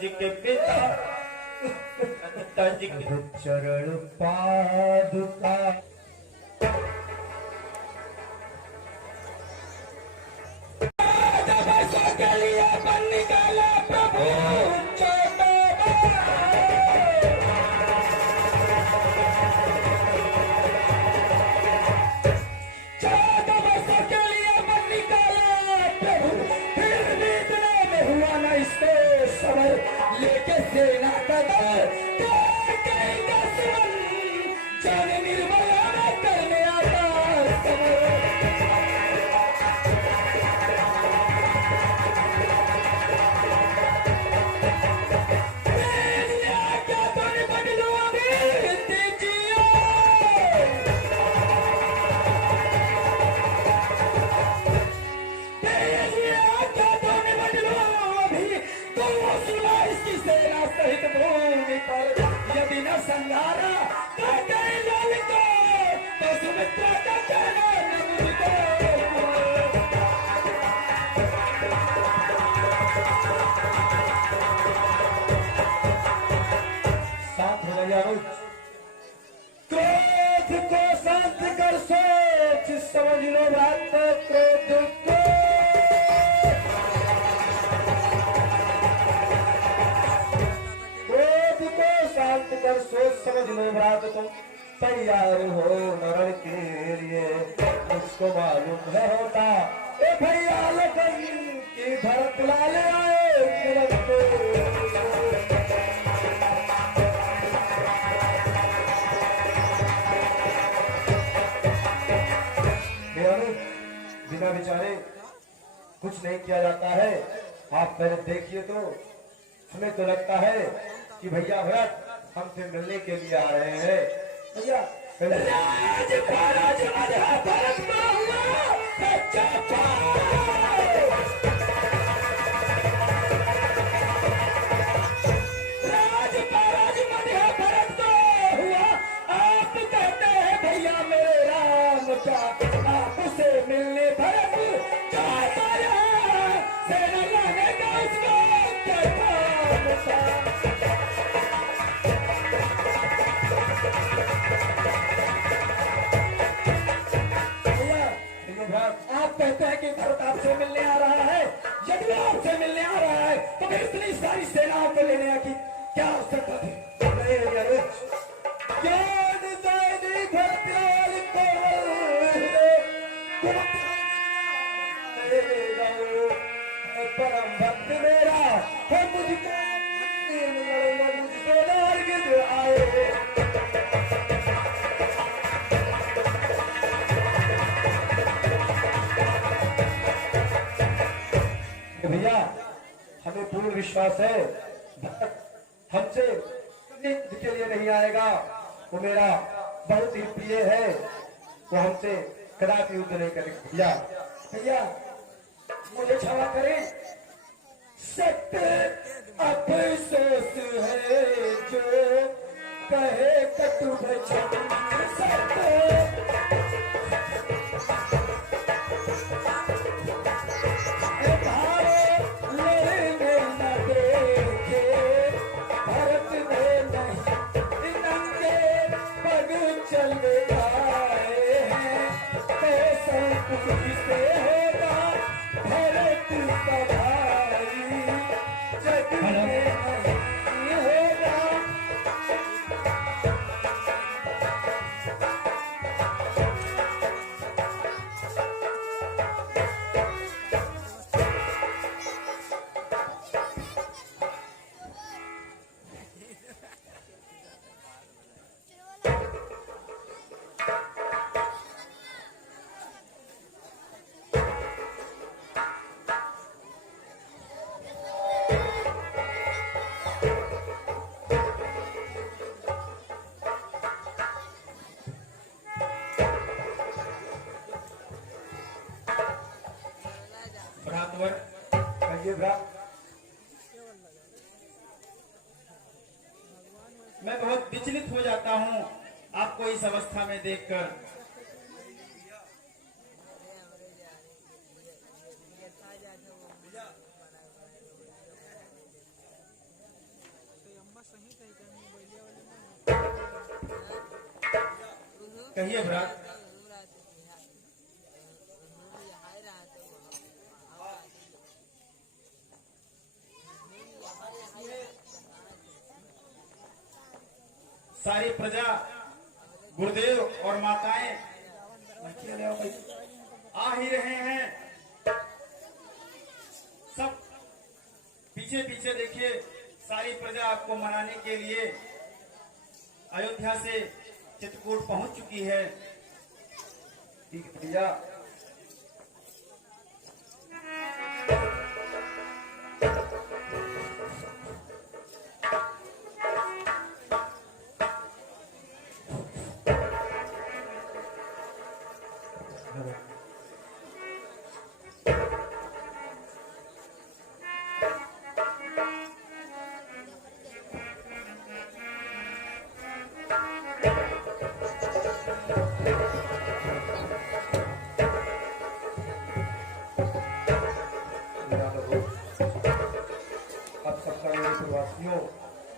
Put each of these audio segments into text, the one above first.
जी के पिता जी के चरण पादुका निकाला प्रभु लेके सेना का दल जाने निर्भया करने आता यदि न संगारा तो सुमित्रा का कहना न मुझको शांत हो गया रुच क्रोध को शांत कर सोच समझ लो बात क्रोध को शांत कर सोच समझ लो बात तुम तैयार हो मरण के लिए मुझको मालूम है होता ए भैया लगन की भरत लाल आए बिना विचारे कुछ नहीं किया जाता है। आप पहले देखिए तो हमें तो लगता है कि भैया भरत हमसे मिलने के लिए आ रहे हैं। भैया आप कहते हैं भैया मेरे राम का आपसे मिलने भरत सेना लाने का उसको क्या आप कहते हैं कि भरत आपसे मिलने आ रहा है। यदि आपसे मिलने आ रहा है तो फिर इतनी सारी सेनाओं को लेने की क्या आवश्यकता थी? परम भक्त मेरा है मुझको आए भैया हमें पूर्ण विश्वास है हमसे युद्ध के लिए नहीं आएगा। वो मेरा बहुत ही प्रिय है, वो हमसे कदापि युद्ध नहीं करेगा। भैया भैया मुझे क्षमा करें। सत्य अफसोस है जो कहे कटु वचन सत्य मैं बहुत विचलित हो जाता हूँ आपको इस अवस्था में देखकर। कहिए भ्रात। सारी प्रजा, गुरुदेव और माताएं आ ही रहे हैं। सब पीछे पीछे देखिए, सारी प्रजा आपको मनाने के लिए अयोध्या से चित्रकूट पहुंच चुकी है। ठीक है भैया। आप सबका मेरे प्रवासियों,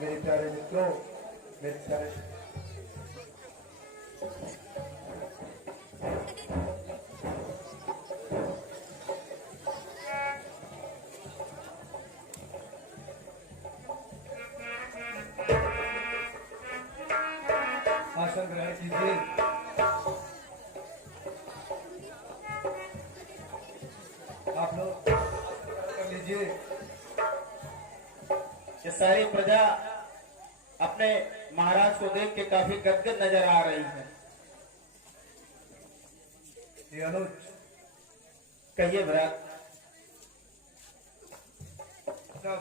मेरे प्यारे मित्रों, मेरे प्यारे आसन ग्रहण कीजिए। आप लोग आसन ग्रहण कर लीजिए। ये सारी प्रजा अपने महाराज को देख के काफी गदगद नजर आ रही है। ये अनुज, कहिए भ्रात। सब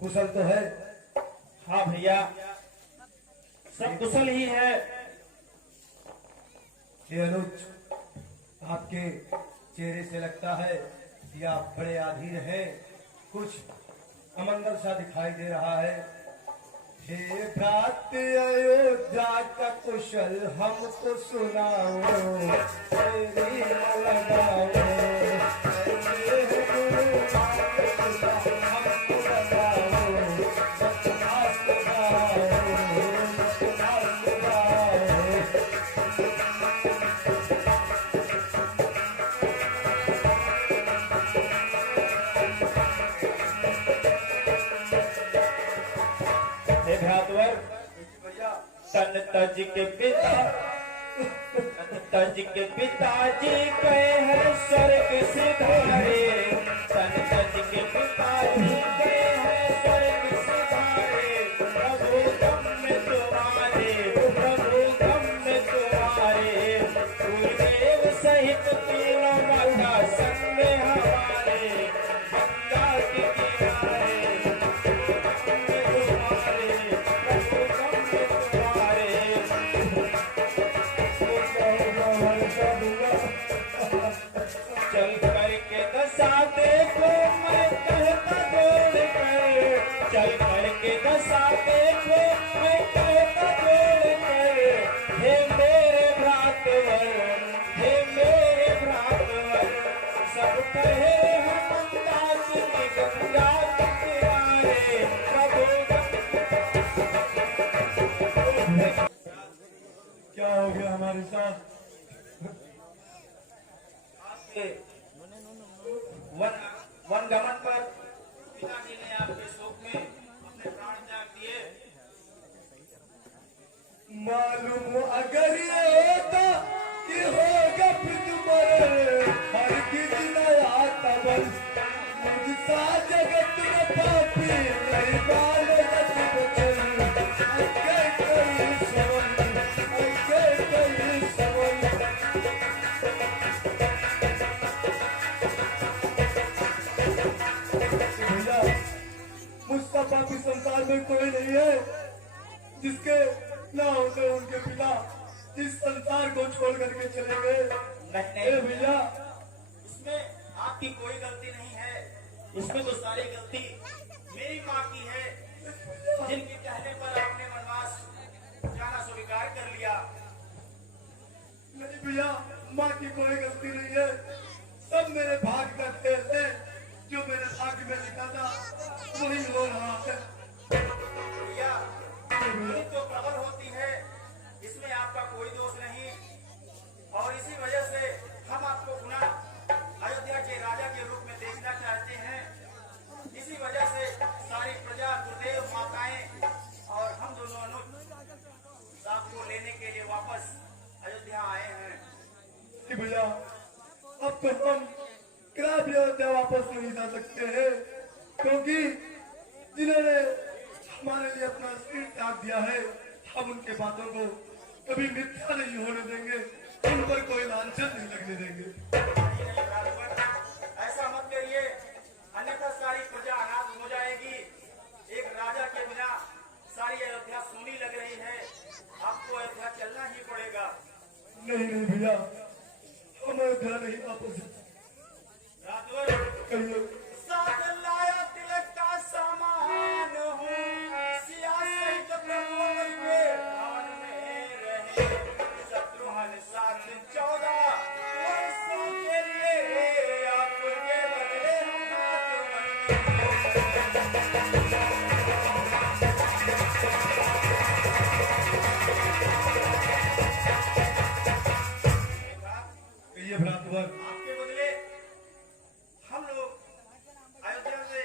कुशल तो है? हाँ भैया, सब कुशल ही है। ये अनुज, आपके चेहरे से लगता है कि आप बड़े आधीन हैं, कुछ अमंगल सा दिखाई दे रहा है। हे भ्रात अयोध्या का कुशल हमको सुनाओ, तेरी लगाओ, हमको लगाओ, बकवास लगाओ, बकवास लगाओ। हे भ्रातवर, तन तज के पिता, तन तज के पिताजी गए हैं स्वर्ग सिधारे। तन तज के पिताजी गए हैं स्वर्ग सिधारे। प्रभु गम में तुम्हारे, प्रभु गम में तुम्हारे। गुरुदेव सहित तीनों माता संग में हमारे, गंगा के किनारे। चल करके दशा देखो मैं कहता जोड़ कर, चल करके दशा देखो मैं कहता जोड़ कर। हे मेरे भ्रातवर, हे मेरे भ्रातवर, सब कहे हम गंगा के किनारे। प्रभु क्या हो गया हमारे साथ? वन गमन पर पिताजी ने आपके शोक में अपने प्राण त्याग दिए। मालूम अगर ये होता कि होगा फिर तुम्हारे, हर किसी नया तबल मुझसा जगत में पापी नहीं मानो जगत बचल। अगे कोई सवन, अगे कोई सवन। भैया, मुझसा पापी संसार में कोई नहीं है जिसके ना होते उनके पिता इस संसार को छोड़ करके चले गए। नहीं भैया, इसमें आपकी कोई गलती नहीं है। इसमें तो सारी गलती मेरी माँ की है, जिनके कहने पर आपने वनवास जाना स्वीकार कर लिया। नहीं भैया, माँ की कोई गलती नहीं है, सब मेरे भाग्य का खेल है। जो मेरे भाग्य में लिखा था वही हो रहा है। भैया, जो प्रबल होती है इसमें आपका कोई दोष नहीं। और इसी वजह से हम आपको पुनः अयोध्या के राजा के रूप में देखना चाहते हैं। इसी वजह से सारी प्रजा, गुरुदेव, माताएं और हम दोनों अनुज आपको लेने के लिए वापस अयोध्या आए हैं। भैया अब तो हम कभी अयोध्या वापस नहीं जा सकते हैं, क्योंकि जिन्होंने हमारे लिए अपना शरीर त्याग दिया है, हम उनके बातों को कभी मिथ्या नहीं होने देंगे, उन पर कोई लांछन नहीं लगने देंगे। ऐसा मत करिए, अन्यथा सारी प्रजा अनाथ हो जाएगी। एक राजा के बिना सारी अयोध्या सूनी लग रही है। आपको अयोध्या चलना ही पड़ेगा। नहीं भैया, हम अयोध्या नहीं वापस रातभर कहिए। साथ लाया तिलक का सामान हूँ, सिया सहित प्रभुओं के भवन में रहे। शत्रुघ्न साथ 14 वर्षों के लिए आपके बदले हम हाथ कहिए भ्रातृवर। आपके बदले हम लोग अयोध्या से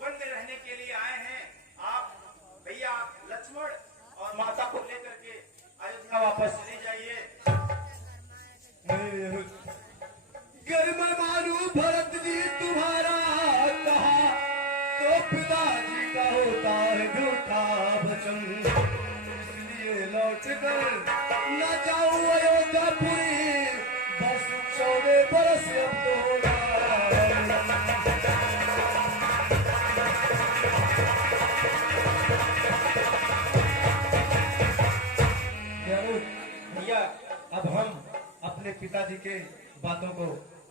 वन में रहने के लिए आए हैं। आप भैया लक्ष्मण और माता को लेकर के अयोध्या वापस चले जाइए। नहीं, गर मैं मानू भरत जी तुम्हारा कहा तो पिताजी का होता है झूठा वचन, इसलिए लौट कर न जाऊं अयोध्यापुरी, बस 14 बरस अब तो होगा। भैया अब हम अपने पिताजी के बातों को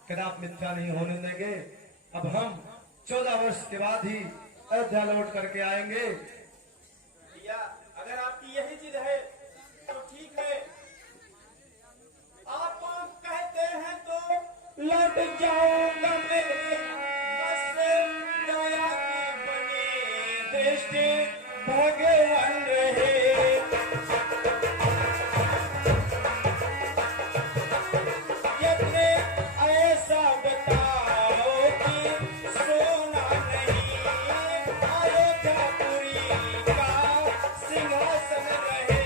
कदापि मिथ्या नहीं होने देंगे। अब हम 14 वर्ष के बाद ही अयोध्या लौट करके आएंगे। भैया अगर आपकी यही जिद है तो ठीक है, आप कहते हैं तो लौट जाऊंगा मैं। बस दया की बनी दृष्टि भगवान रहे। यज्ञ ऐसा बताओ कि सोना नहीं अयोध्यापुरी का सिंहासन रहे।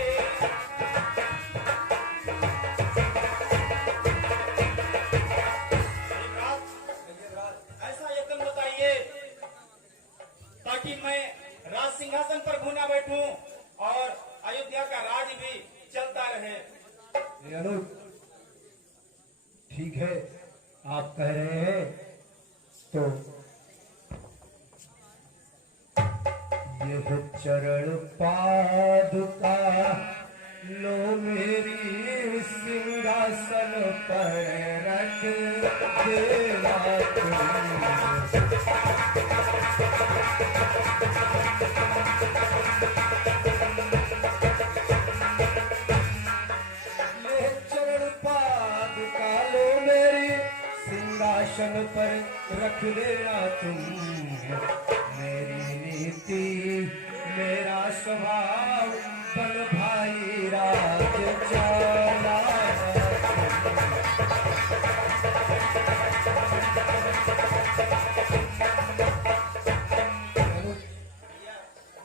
ऐसा यत्न बताइए ताकि मैं राज सिंहासन पर घूना बैठूं और अयोध्या का राज भी चलता रहे। अनुज ठीक है, आप कह रहे हैं तो यह चरण पादुका लो मेरी सिंहासन पर रख देना तुम। ले चरण पादुका लो मेरी सिंहासन पर रख देना तुम, मेरी नीति मेरा स्वभाव बल भाई राज चला।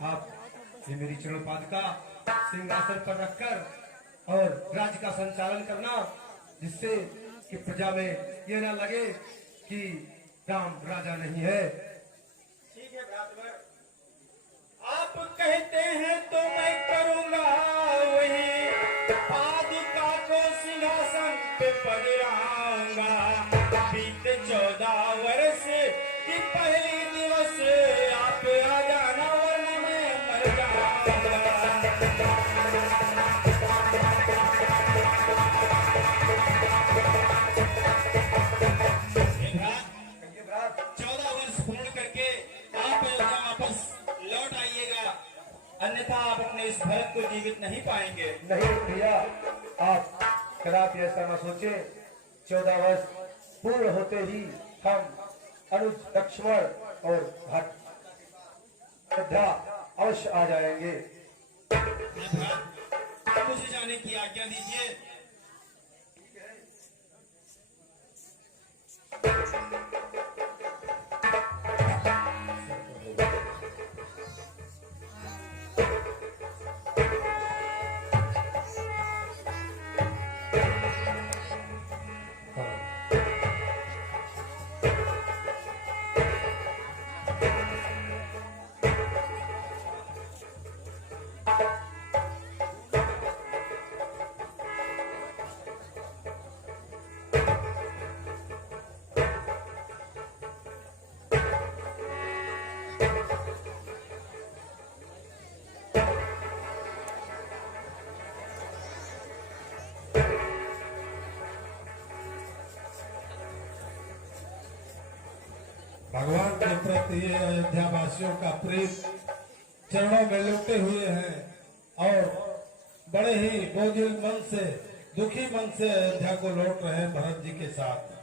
आप ये मेरी चरण पादुका सिंहासन पर रखकर और राज्य का संचालन करना, जिससे कि प्रजा में ये ना लगे कि राम राजा नहीं है। ठीक है भ्रातृवर, आप कहते हैं तो मैं करूंगा वही। पादुका को सिंहासन पे पधराऊंगा। बीते 14 वर्ष की पहली दिवस आप आ जाना, वरना मैं मर जाऊंगा। ये बात 14 वर्ष पूर्ण करके आप अयोध्या वापस लौट आइएगा, अन्यथा आप अपने इस भरत को जीवित नहीं पाएंगे। नहीं भैया, आप कदापि ऐसा न सोचे। 14 वर्ष पूर्ण होते ही हम अनुज, लक्ष्मण और भट्ट अयोध्या अवश्य आ जाएंगे। आप मुझे जाने की आज्ञा दीजिए। भगवान के प्रति ये अयोध्या वासियों का प्रेम चरणों में लुटे हुए हैं और बड़े ही बोझिल मन से, दुखी मन से अयोध्या को लौट रहे हैं भरत जी के साथ।